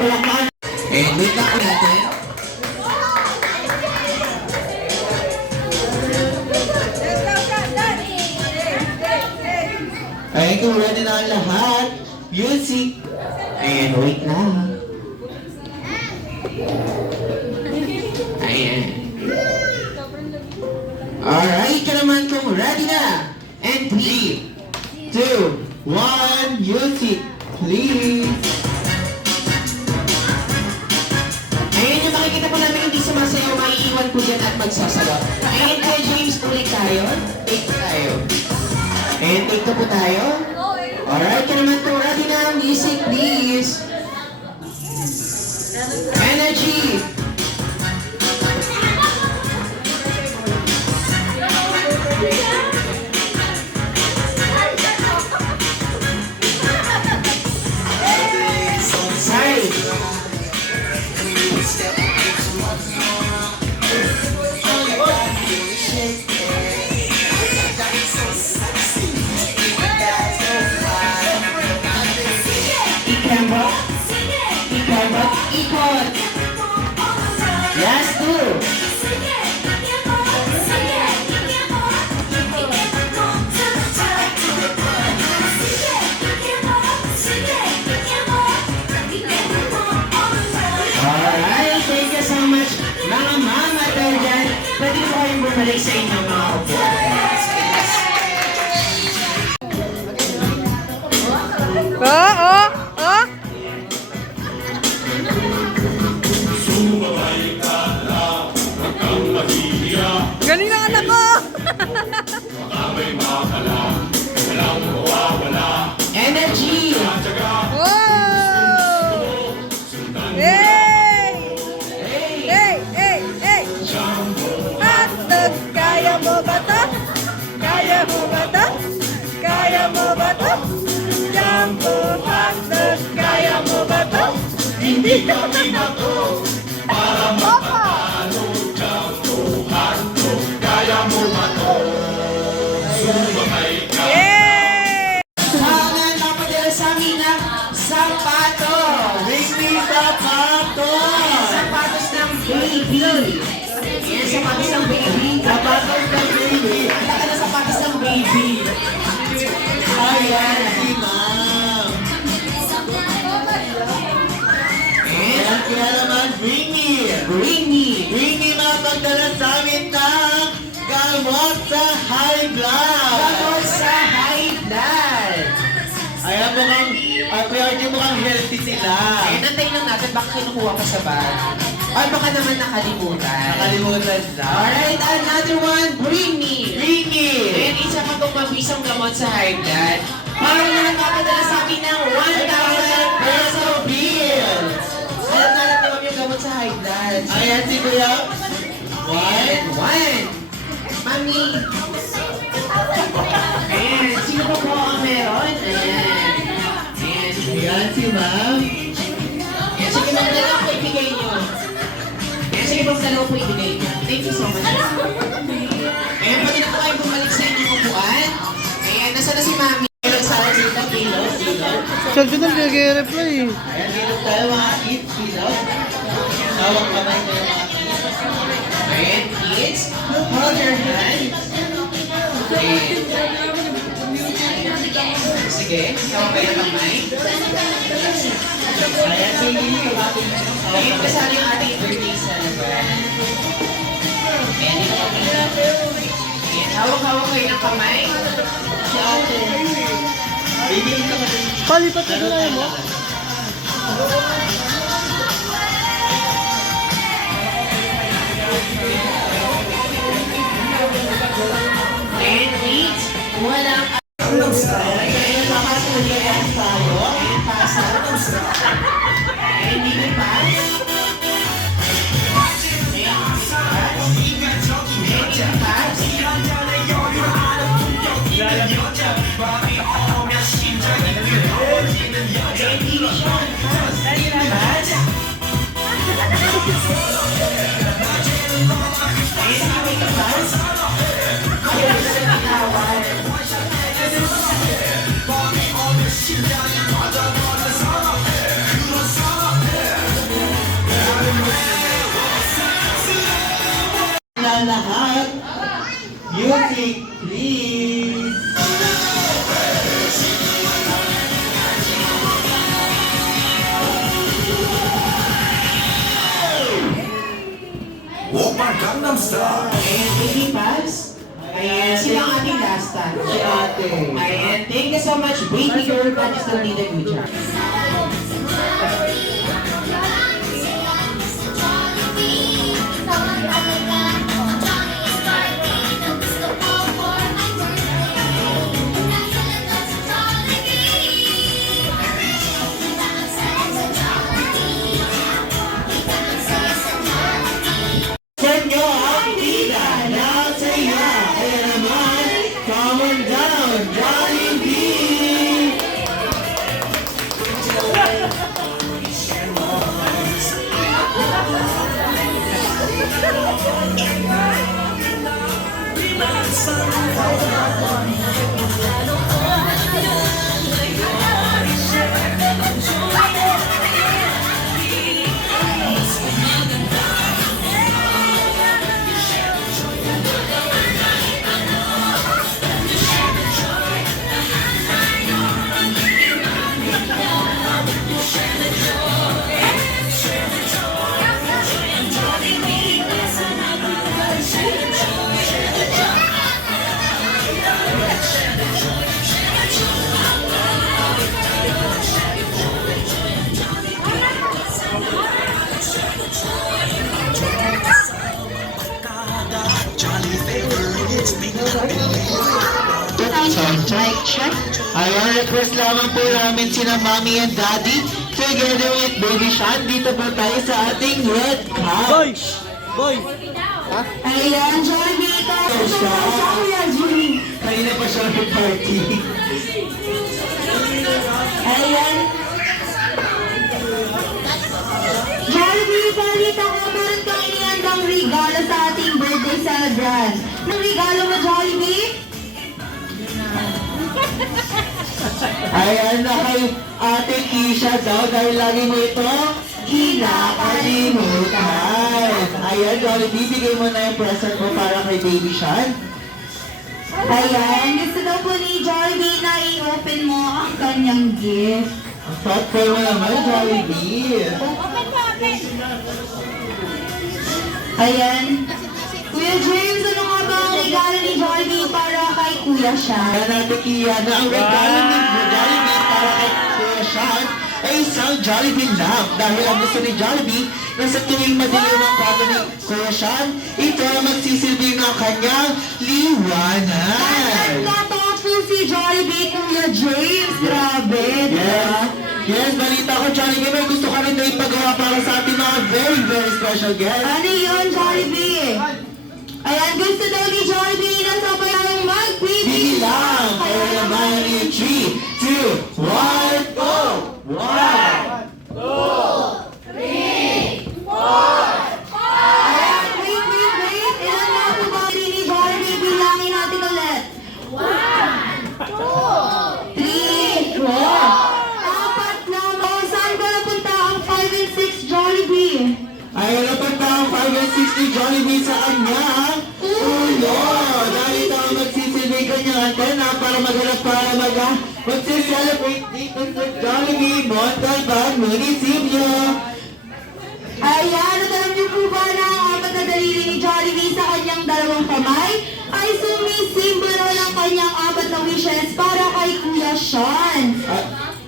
palakpakan. And wait lang natin. Ayan, kung ready na ang lahat. Music. Ayan, wait lang. Ayan. Alright, ka naman kung ready na. And 3, 2, 1, music, please. Ayan yung makikita po namin hindi sumasayaw, maiiwan po dyan at magsasagot. Ayan, kay James, ulit tayo. Take tayo. Ayan, take to po tayo. Alright, ka naman kung ready na. Music, please. Energy. Ikot. Last two. Alright, thank you so much. Mga mama daw dyan, pwede po kayong bumalik sa inyong mga upuan. Galing ng anak ko! Energy! Wow! Hey! Hey! Hey! Hey! Hotdog! Kaya mo ba to? Kaya mo ba to? Kaya mo ba to? Jumbo hotdog! Kaya mo ba to? Hindi ko na to! Para magpatalo! Jumbo hotdog! Kaya mo ba to? Sumabay ka! Tangan napadala sa amin ng sapato! Disney sapatos! Sapatos ng baby! Yan, sapatos ng baby! Sapatos ng baby! Ang laki ng sapatos ng baby! Ayan si ma'am! Ayan kaya naman, Winnie! Winnie mapagdala sa amin ng gamot sa high blood! Gamot sa high blood! Ayan mukhang healthy sila! Ayan, nantayin lang natin baka kinukuha ka sa bag. Or baka naman nakalimutan. Nakalimutan na. Alright, another one, Winnie! Winnie! And isa pa itong mabisang gamot sa high blood. Para na nagpapadala sa akin ng 1,000 peso bill! Alam na natin yung gamot sa high blood. Ayan si Kuya! And one. Mami. Ayan, sino pa po ang meron? Ayan. Ayan. Ayan si ma'am! Ayan, sige ma'am, dalawa po ibigay nyo. Ayan, sige ma'am, dalawa po ibigay nyo. Thank you so much. Ayan, pwede na po kayo bumalik sa inyong upuan. Ayan, nasa na si Mami? Nagsara dito, kilo. Sabi na nag-reply. Ayan dito tayo mga kids, pilot. Hawak kamay ko yung mga kids. Ayan, kids, hold your hands. Ayan. Sige, hawak kayo ng kamay. Ayan si Lily, kapatid mo. Ayan, kasali yung ating birthday celebrant. Ayan, dito kami. Ayan, hawak-hawak kayo ng kamay. Si ate. Bibili ka kasi. Palipat na tayo mo. And wait, walang Ayan, makasulian tayo. pasa. And hindi pass. And pass. And Baby Pags. Ayan, sino ang ating last time? Si ate. Ayan, thank you so much, baby girl. God is still did a good job. Sa inyo ang tita na saya. Ayan naman, come on down, Jollibee! Mic check. Ayan, request lamang po namin sina Mommy and Daddy together with Baby Sean. Dito po tayo sa ating red couch. Ayan, Jollibee, tapos sa Kuya Jimmy. Kanina pa siya may party. Ayan. Jollibee, balita ko, meron kang inihandang regalo sa ating birthday celebrant. Anong regalo mo, Jollibee? Ayan na kay Ate Kisha daw dahil lagi mo ito kinakalimutan. Ayan, Jollibee, bigay mo na yung present mo para kay Baby Sean. Ayan, gusto daw po ni Jollibee na i-open mo ang kanyang gift. Ang thoughtful mo naman, Jollibee. Ayan. Kuya James, ano nga ba ang regalo ni Jollibee para kay Kuya Sean? Ayan, Ate Kia, na ang regalo ni Jollibee para kay Kuya Sean ay isang Jollibee lamp dahil ang gusto ni Jollibee na sa tuwing madilim ang kwarto ni Kuya Sean, ito ang magsisilbi ng kanyang liwanag. Nagtatapos si Jollibee, Kuya James. Grabe, diba? Yes, balita ko, Jollibee, may gusto ka rin na ipagawa para sa ating mga very, very special guests. Ano yun, Jollibee? Ayan, gusto daw ni Jollibee na sabay tayong Bilang! Kaya naman in 3, 2, 1, go! 1! Ayan, wait. Ilan na po ba ni Jollibee? Bilangin natin ulit. 1, 2, 3, 4. Apat na. O, saan ba napunta ang 5 and 6, Jollibee? Ay, napan ba ang 5 and 6 ni Jollibee sa kanyang ulo? Dahil ito ang magsisilbi kanyang antena para magsiselebrate dito sa Jollibee Montalban Munisipyo. Ayan, at alam niyo po ba na ang apat na daliri ni Jollibee sa kanyang dalawang kamay ay sumisimbolo ng kanyang apat na wishes para kay Kuya Sean.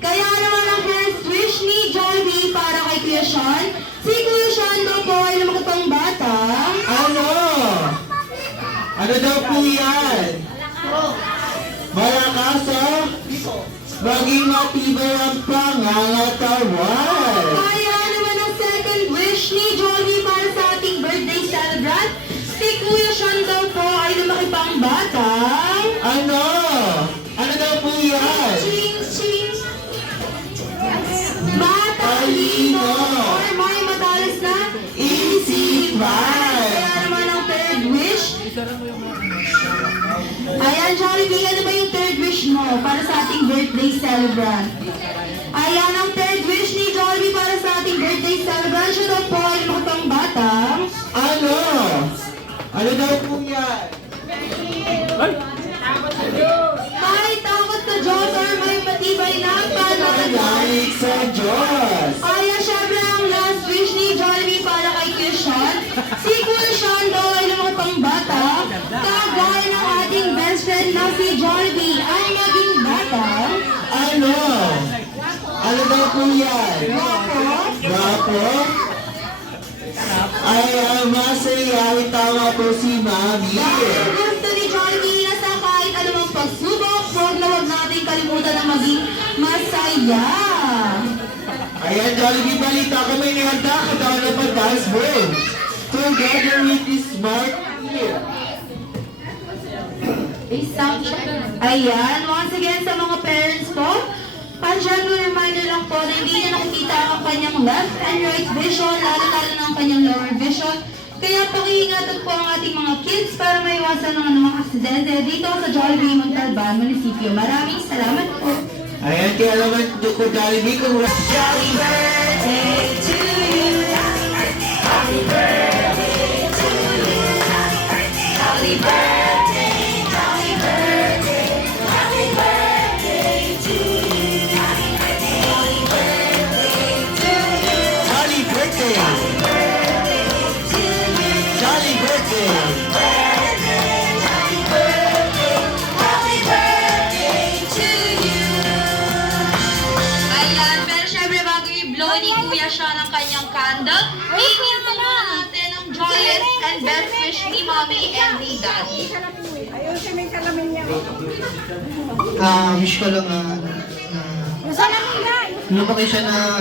Kaya naman ang first wish ni Jollibee para kay Kuya Sean, si Kuya Sean daw po ay lumakatang bata. Ano? Ano daw po yan? Malakas maging matibay ang pangangatawan. Kaya naman ang second wish ni Jollibee para sa ating birthday celebrant, si Kuya Sean daw po ay lumaki pang bata. Ano? Ano daw po yan? Ching, ching. Matalino. Or may matalas na isipan. Kaya naman ang third wish. Ayan, Jollibee, ano ba yung third wish mo para sa ating birthday celebrant? Ayan, ang third wish ni Jollibee para sa ating birthday celebrant. Siya daw po ay makapang bata. Ano? Ano daw po yan? May takot sa Diyos or may matibay na pananalig. Panalig sa Diyos. Kaya syempre ang last wish ni Jollibee para kay Kuya Sean. Si Kuya Sean daw ay lumaki Ano daw po yan? Guwapo? Ay, masayahin tama po si Mami. Gusto ni Jollibee na sa kahit anumang pagsubok, huwag na huwag natin kalimutan na maging masaya. Ayan, Jollibee, balita ko may nihanda ka daw na pag-dance bro. Together with this smart year. Ayan, once again sa mga parents po, pa-general reminder lang po na hindi niya nakikita ang kanyang left and right vision, lalo-lalo na ang kanyang lower vision. Kaya pakiingatan po ang ating mga kids para maiwasan ng anumang aksidente dito sa Jollibee, Montalban, Munisipyo. Maraming salamat po. Ayan, kaya naman ko Jollibee kung Jolly birthday to you. Happy birthday to you. Jolly birthday, jolly birthday. Happy birthday to you. Jolly birthday to you. Jolly birthday! Jolly birthday! Happy birthday to you. Ayan, pero syempre bago i-blow ni Kuya Sean ang kanyang candle, hingin po muna natin ang joyous and best wish ni Mommy and ni Daddy. Wish ko lang lumaki siya na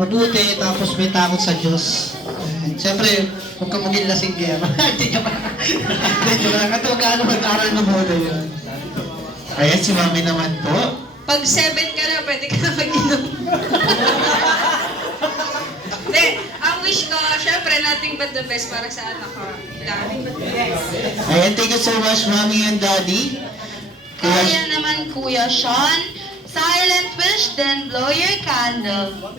mabuti, tapos may takot sa Diyos. Siyempre, huwag kang maging lasing kaya. Hindi ka pa. Hindi ka lang. At huwag ka mag-aral na muna yun. Ayan, si Mami naman po. Pag 7 ka na, pwede ka na mag-inom. Hindi, ang wish ko, syempre, nothing but the best para sa anak ko. Daddy. Ayan, thank you so much, Mami and Daddy. Kaya naman, Kuya Sean, silent wish, then blow your candle.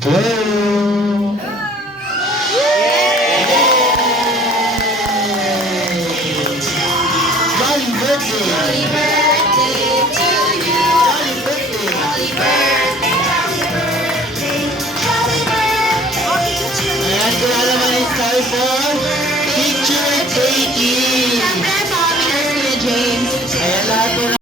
Good.